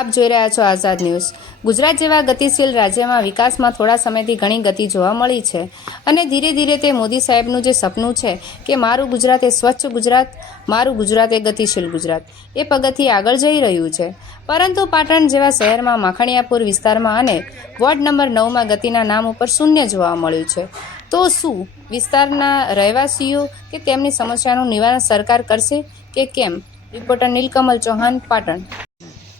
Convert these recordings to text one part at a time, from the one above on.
આપ જોઈ રહ્યા છો આઝાદ ન્યૂઝ। ગુજરાત જેવા ગતિશીલ રાજ્યમાં વિકાસમાં થોડા સમયથી ઘણી ગતિ જોવા મળી છે અને ધીરે ધીરે તે મોદી સાહેબનું જે સપનું છે કે મારું ગુજરાત એ સ્વચ્છ ગુજરાત, મારું ગુજરાત એ ગતિશીલ ગુજરાત, એ પગથિયે આગળ જઈ રહ્યું છે। પરંતુ પાટણ જેવા શહેરમાં માખણીયાપુર વિસ્તારમાં અને વોર્ડ નંબર 9માં ગતિના નામ ઉપર શૂન્ય જોવા મળ્યું છે। તો શું વિસ્તારના રહેવાસીઓ કે તેમની સમસ્યાનું નિવારણ સરકાર કરશે કે કેમ? રિપોર્ટર નીલકમલ ચૌહાણ, પાટણ।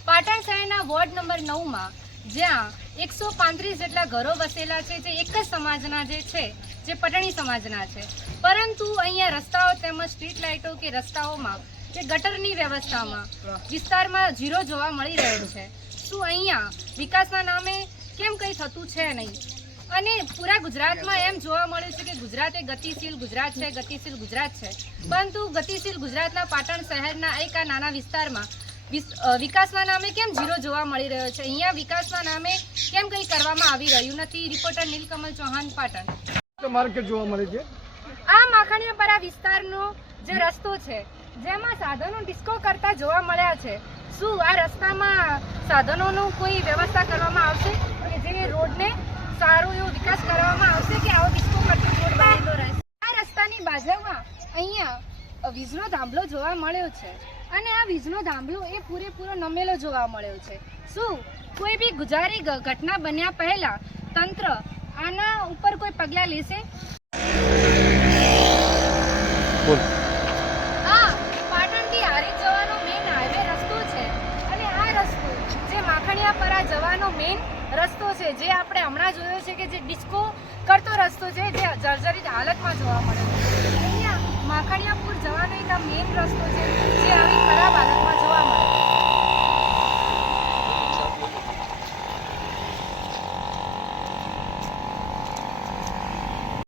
પાટણ શહેરના વોર્ડ નંબર 9માં જ્યાં 135 જેટલા ઘરો વસેલા છે, જે એક જ સમાજના છે, જે પટણી સમાજના છે, પરંતુ અહીંયા રસ્તાઓ તેમજ સ્ટ્રીટ લાઇટો કે રસ્તાઓમાં કે ગટરની વ્યવસ્થામાં વિસ્તારમાં ઝીરો જોવા મળી રહ્યો છે। શું અહીંયા વિકાસના નામે કેમ કંઈ થતું છે નહીં? અને પૂરા ગુજરાતમાં એમ જોવા મળ્યું છે કે ગુજરાત એ ગતિશીલ ગુજરાત છે, ગતિશીલ ગુજરાત છે, પરંતુ ગતિશીલ ગુજરાતના પાટણ શહેરના એક આ નાના વિસ્તારમાં વિકાસના નામે કેમ ઝીરો જોવા મળી રહ્યો છે? અહીંયા વિકાસના નામે કેમ કંઈ કરવામાં આવી રહ્યું નથી? રિપોર્ટર નીલકમલ ચૌહાણ, પાટણ। માર્કેટ જોવા મળે છે આ માખણીયાપરા વિસ્તારનો જે રસ્તો છે, જેમાં સાધનો ડિસ્કો કરતા જોવા મળ્યા છે, શું આ રસ્તામાં સાધનોનું કોઈ વ્યવસ્થા કરવામાં આવશે કે જે રોડને સારો એવો વિકાસ કરવામાં આવશે કે આવો ડિસ્કો કરતો રોડ બનેલો રહેશે? આ રસ્તાની બાજુમાં અહીંયા વીજળો થાંભલો જોવા મળ્યો છે અને આ વીજળો થાંભલો એ પૂરેપૂરો નમેલો જોવા મળ્યો છે। શું કોઈ બી ગુજારી ઘટના બન્યા પહેલા તંત્ર આના ઉપર કોઈ પગલાં લેશે? આ પાટણથી હારીજ જવાનો મેઇન હાઈવે રસ્તો છે અને આ રસ્તો જે માખણીયાપરા જવાનો મેઇન રસ્તો છે, જે આપણે હમણાં જોયો છે કે જે ડિસ્કો કરતો રસ્તો છે, જે જર્જરિત હાલતમાં જોવા મળે છે। અહીંયા માખણીયાપુર જવાનો એક આ મેઇન રસ્તો છે,